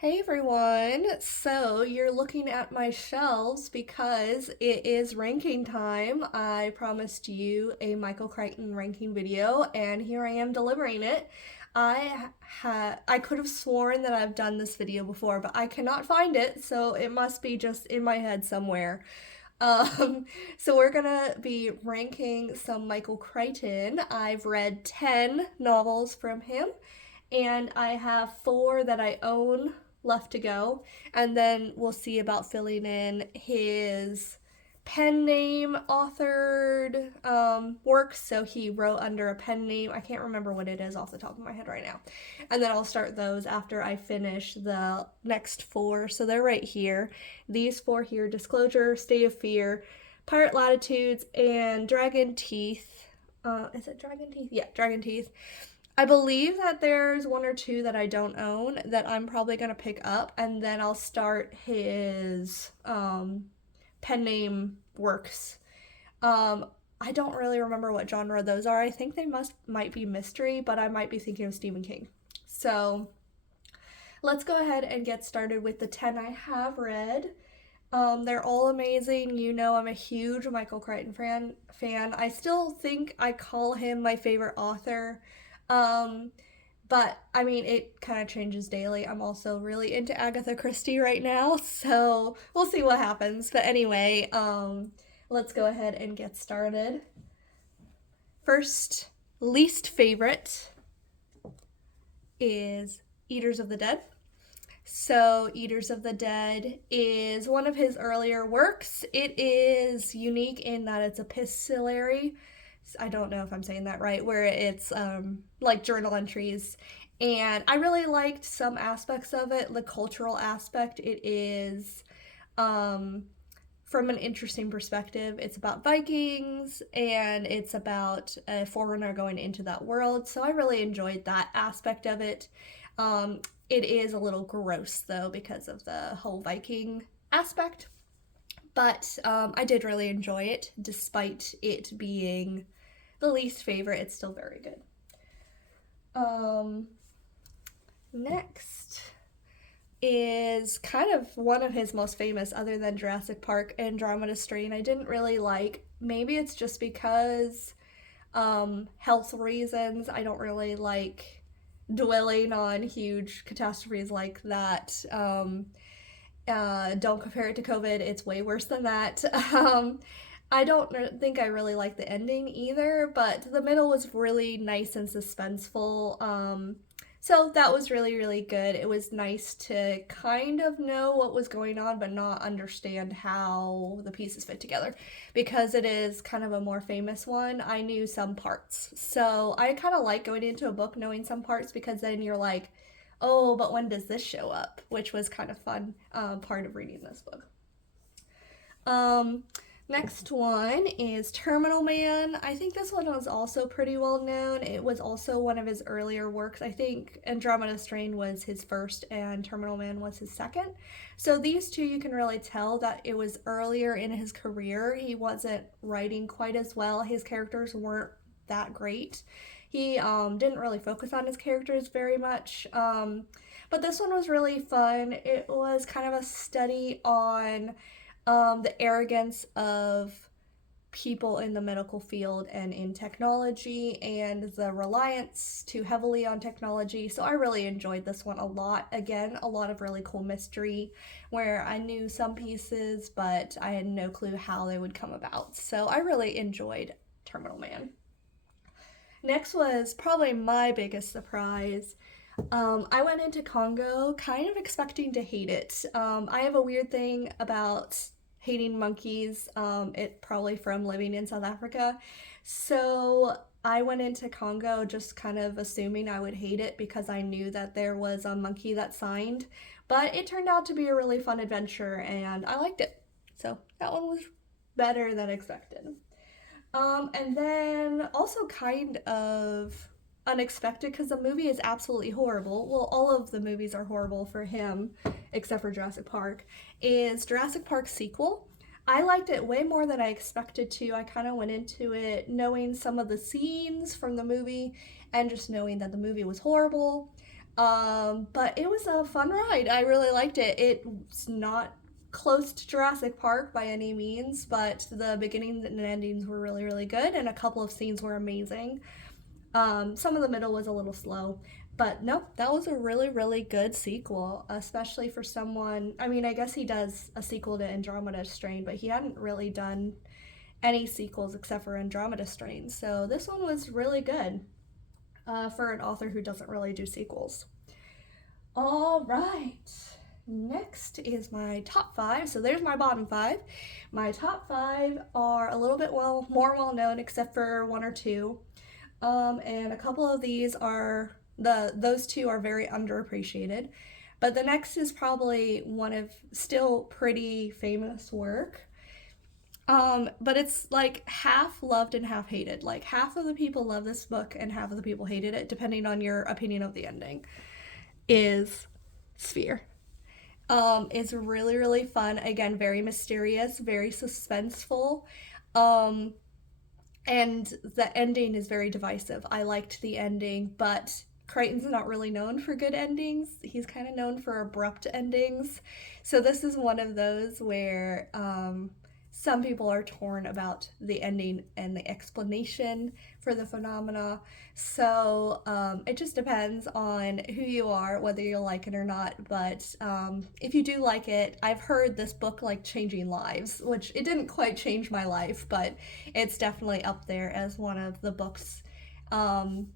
Hey everyone! So you're looking at my shelves because it is ranking time. I promised you a Michael Crichton ranking video, and here I am delivering it. I could have sworn that I've done this video before, but I cannot find it, so it must be just in my head somewhere. Um, so we're gonna be ranking some Michael Crichton. I've read 10 novels from him, and I have four that I own left to go. And then we'll see about filling in his pen name authored works. So he wrote under a pen name. I can't remember what it is off the top of my head right now. And then I'll start those after I finish the next four. So they're right here. These four here: Disclosure, State of Fear, Pirate Latitudes, and Dragon Teeth. Is it Dragon Teeth? Yeah, Dragon Teeth. I believe that there's one or two that I don't own that I'm probably going to pick up, and then I'll start his pen name works. Um, I don't really remember what genre those are. I think they might be mystery, but I might be thinking of Stephen King. So let's go ahead and get started with the 10 I have read. They're all amazing. You know, I'm a huge Michael Crichton fan. I still think I call him my favorite author. Um, but I mean, it kind of changes daily. I'm also really into Agatha Christie right now, so we'll see what happens. But anyway, let's go ahead and get started. First, least favorite is Eaters of the Dead. So, Eaters of the Dead is one of his earlier works. It is unique in that it's epistolary. I don't know if I'm saying that right, where it's like journal entries. And I really liked some aspects of it. The cultural aspect, it is from an interesting perspective. It's about Vikings and it's about a foreigner going into that world. So I really enjoyed that aspect of it. It is a little gross though because of the whole Viking aspect, but I did really enjoy it despite it being the least favorite. It's still very good. Um, Next is kind of one of his most famous, other than Jurassic Park, Andromeda Strain. I didn't really like. Maybe it's just because health reasons. I don't really like dwelling on huge catastrophes like that. Don't compare it to COVID. It's way worse than that. I don't think I really like the ending either, but the middle was really nice and suspenseful. So that was really, really good. It was nice to kind of know what was going on, but not understand how the pieces fit together. Because it is kind of a more famous one, I knew some parts. So I kind of like going into a book knowing some parts because then you're like, oh, but when does this show up? Which was kind of fun part of reading this book. Um, Next one is Terminal Man. I think this one was also pretty well known. It was also one of his earlier works. I think Andromeda Strain was his first and Terminal Man was his second. So these two, you can really tell that it was earlier in his career. He wasn't writing quite as well. His characters weren't that great. He didn't really focus on his characters very much. But this one was really fun. It was kind of a study on the arrogance of people in the medical field and in technology and the reliance too heavily on technology. So I really enjoyed this one a lot. Again, a lot of really cool mystery where I knew some pieces, but I had no clue how they would come about. So I really enjoyed Terminal Man. Next was probably my biggest surprise. I went into Congo kind of expecting to hate it. I have a weird thing about hating monkeys, it probably from living in South Africa. So I went into Congo just kind of assuming I would hate it because I knew that there was a monkey that signed. But it turned out to be a really fun adventure and I liked it. So that one was better than expected. And then also kind of unexpected because the movie is absolutely horrible. Well, all of the movies are horrible for him, except for Jurassic Park. Is Jurassic Park sequel? I liked it way more than I expected to. I kind of went into it knowing some of the scenes from the movie and just knowing that the movie was horrible. But it was a fun ride. I really liked it. It's not close to Jurassic Park by any means, but the beginning and endings were really, really good, and a couple of scenes were amazing. Some of the middle was a little slow, but no, that was a really, really good sequel, especially for someone. I mean, I guess he does a sequel to Andromeda Strain, but he hadn't really done any sequels except for Andromeda Strain, so this one was really good for an author who doesn't really do sequels. All right. Next is my top five. So there's my bottom five. My top five are a little bit more well known, except for one or two. And a couple of these are those two are very underappreciated. But the next is probably one of still pretty famous work. But it's like half loved and half hated. Like half of the people love this book and half of the people hated it, depending on your opinion of the ending. Is Sphere. It's really, really fun. Again, very mysterious, very suspenseful. Um, and the ending is very divisive. I liked the ending, but Crichton's not really known for good endings. He's kind of known for abrupt endings. So this is one of those where some people are torn about the ending and the explanation for the phenomena. So it just depends on who you are, whether you'll like it or not. But if you do like it, I've heard this book like changing lives, which it didn't quite change my life, but it's definitely up there as one of the books um,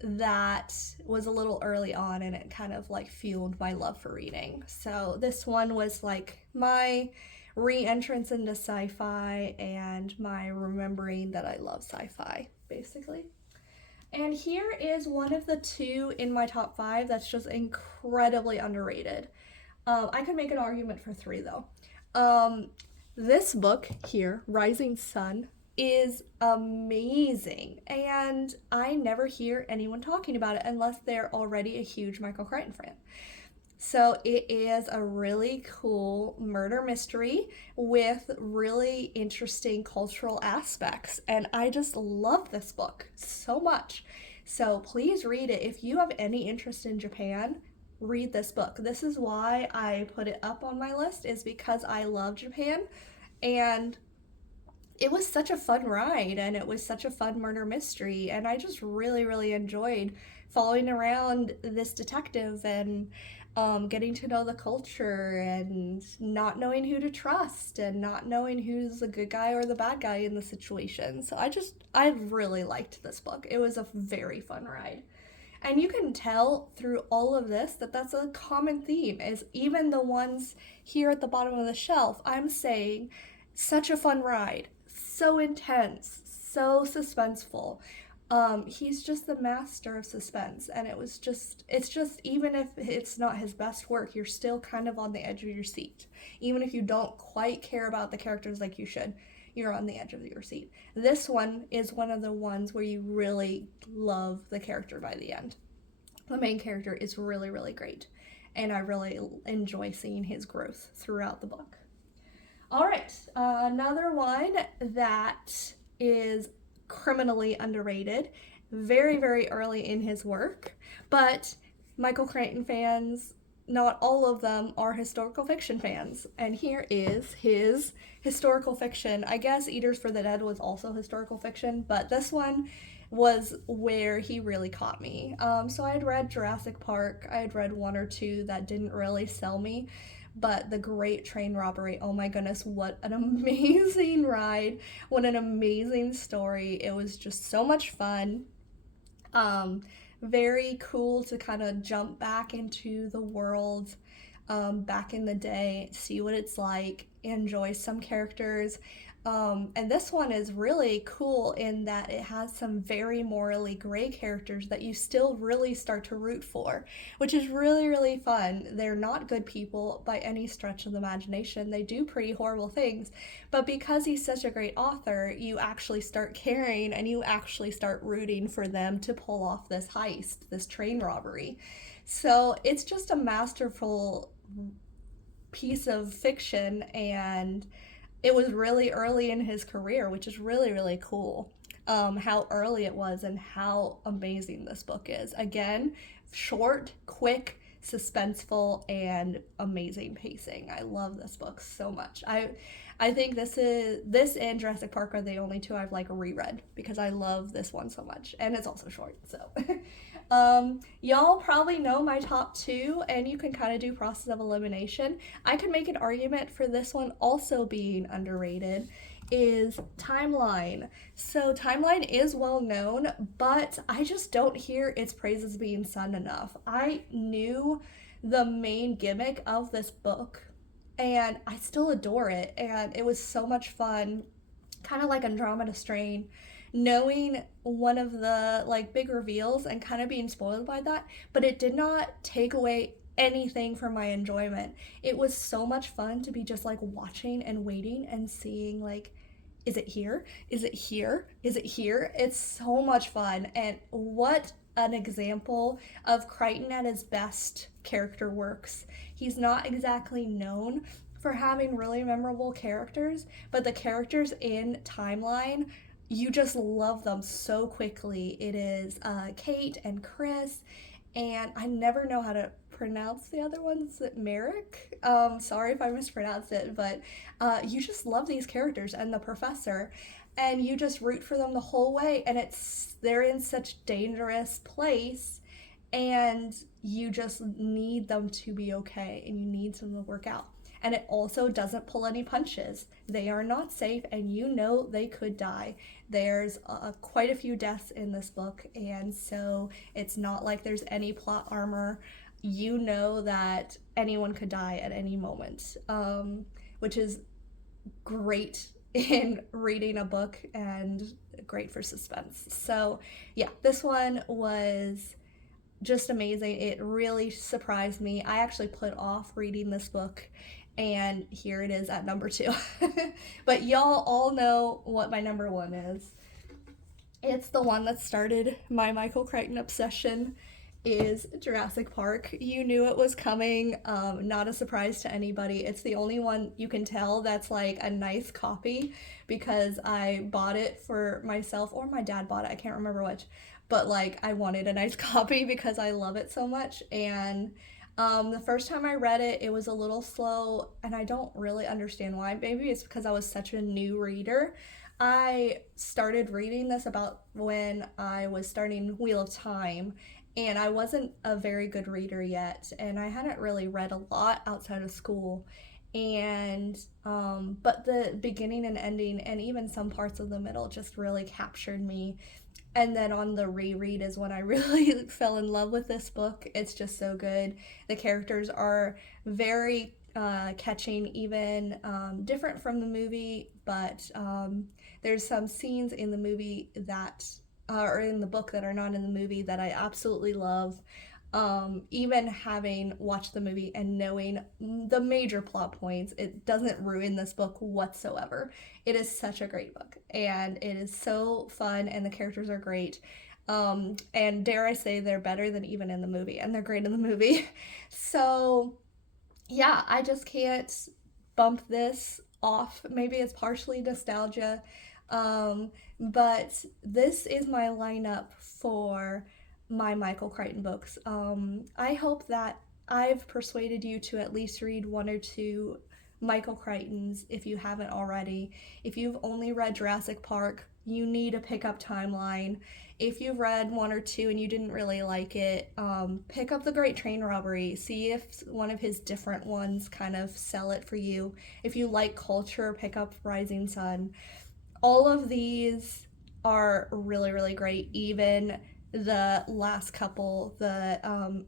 that was a little early on, and it kind of like fueled my love for reading. So this one was like my re-entrance into sci-fi and my remembering that I love sci-fi, basically. And here is one of the two in my top five that's just incredibly underrated. I could make an argument for three though. Um, this book here, Rising Sun, is amazing, and I never hear anyone talking about it unless they're already a huge Michael Crichton fan. So it is a really cool murder mystery with really interesting cultural aspects, and I just love this book so much. So please read it. If you have any interest in Japan, read this book. This is why I put it up on my list, is because I love Japan, and it was such a fun ride, and it was such a fun murder mystery, and I just really, really enjoyed following around this detective and getting to know the culture and not knowing who to trust and not knowing who's the good guy or the bad guy in the situation. So I really liked this book. It was a very fun ride. And you can tell through all of this that that's a common theme, is even the ones here at the bottom of the shelf, I'm saying such a fun ride, so intense, so suspenseful. He's just the master of suspense, and it's just, even if it's not his best work, you're still kind of on the edge of your seat. Even if you don't quite care about the characters like you should, you're on the edge of your seat. This one is one of the ones where you really love the character by the end. The main character is really, really great, and I really enjoy seeing his growth throughout the book. All right, another one that is criminally underrated, very, very early in his work, but Michael Crichton fans, not all of them are historical fiction fans. And here is his historical fiction. I guess Eaters for the Dead was also historical fiction, but this one was where he really caught me. So I had read Jurassic Park, I had read one or two that didn't really sell me, but The Great Train Robbery, oh my goodness, what an amazing ride, what an amazing story. It was just so much fun. Very cool to kind of jump back into the world back in the day, see what it's like, enjoy some characters. And this one is really cool in that it has some very morally gray characters that you still really start to root for, which is really, really fun. They're not good people by any stretch of the imagination. They do pretty horrible things, but because he's such a great author, you actually start caring and you actually start rooting for them to pull off this heist, this train robbery. So it's just a masterful piece of fiction, and it was really early in his career, which is really, really cool. How early it was and how amazing this book is. Again, short, quick, suspenseful, and amazing pacing. I love this book so much. I think this and Jurassic Park are the only two I've like reread because I love this one so much, and it's also short. So, y'all probably know my top two, and you can kind of do process of elimination. I could make an argument for this one also being underrated. Is Timeline. So Timeline is well known, but I just don't hear its praises being sung enough. I knew the main gimmick of this book and I still adore it, and it was so much fun, kind of like Andromeda Strain, knowing one of the like big reveals and kind of being spoiled by that, but it did not take away anything from my enjoyment. It was so much fun to be just like watching and waiting and seeing like, is it here? Is it here? Is it here? It's so much fun. And what an example of Crichton at his best character works. He's not exactly known for having really memorable characters, but the characters in Timeline, you just love them so quickly. It is Kate and Chris, and I never know how to pronounce the other one. Is it Merrick? Sorry if I mispronounced it, but you just love these characters and the professor, and you just root for them the whole way. And they're in such dangerous place, and you just need them to be okay, and you need them to work out. And it also doesn't pull any punches. They are not safe, and you know they could die. There's quite a few deaths in this book, and so it's not like there's any plot armor. You know that anyone could die at any moment, which is great in reading a book and great for suspense. So, yeah, this one was just amazing. It really surprised me. I actually put off reading this book, and here it is at number 2. But y'all all know what my number 1 is. It's the one that started my Michael Crichton obsession, is Jurassic Park. You knew it was coming, not a surprise to anybody. It's the only one you can tell that's like a nice copy, because I bought it for myself, or my dad bought it, I can't remember which, but like I wanted a nice copy because I love it so much. And the first time I read it, it was a little slow, and I don't really understand why. Maybe it's because I was such a new reader. I started reading this about when I was starting Wheel of Time, and I wasn't a very good reader yet, and I hadn't really read a lot outside of school. And but the beginning and ending, and even some parts of the middle, just really captured me. And then on the reread is when I really fell in love with this book. It's just so good. The characters are very catching, even different from the movie, but there's some scenes in the movie that or in the book that are not in the movie that I absolutely love. Even having watched the movie and knowing the major plot points, it doesn't ruin this book whatsoever. It is such a great book, and it is so fun, and the characters are great. And dare I say, they're better than even in the movie, and they're great in the movie. So, yeah, I just can't bump this off. Maybe it's partially nostalgia, but this is my lineup for my Michael Crichton books. I hope that I've persuaded you to at least read one or two Michael Crichtons if you haven't already. If you've only read Jurassic Park, you need to pick up Timeline. If you've read one or two and you didn't really like it, pick up The Great Train Robbery. See if one of his different ones kind of sell it for you. If you like culture, pick up Rising Sun. All of these are really, really great. Even the last couple, the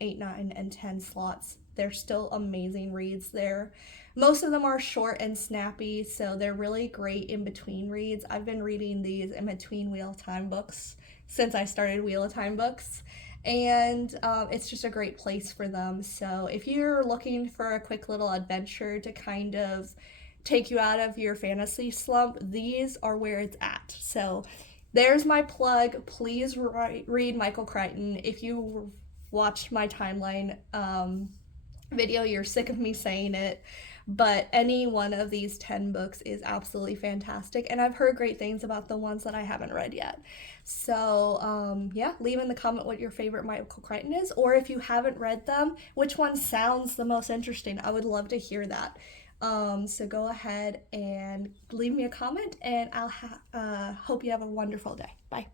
8, 9, and 10 slots, they're still amazing reads there. Most of them are short and snappy, so they're really great in between reads. I've been reading these in between Wheel of Time books since I started Wheel of Time books, and it's just a great place for them. So if you're looking for a quick little adventure to kind of take you out of your fantasy slump, these are where it's at. So there's my plug. Please read Michael Crichton. If you watched my Timeline video, you're sick of me saying it. but any one of these 10 books is absolutely fantastic. And I've heard great things about the ones that I haven't read yet. So, yeah, leave in the comment what your favorite Michael Crichton is, or if you haven't read them, which one sounds the most interesting. I would love to hear that. So go ahead and leave me a comment, and I'll hope you have a wonderful day. Bye.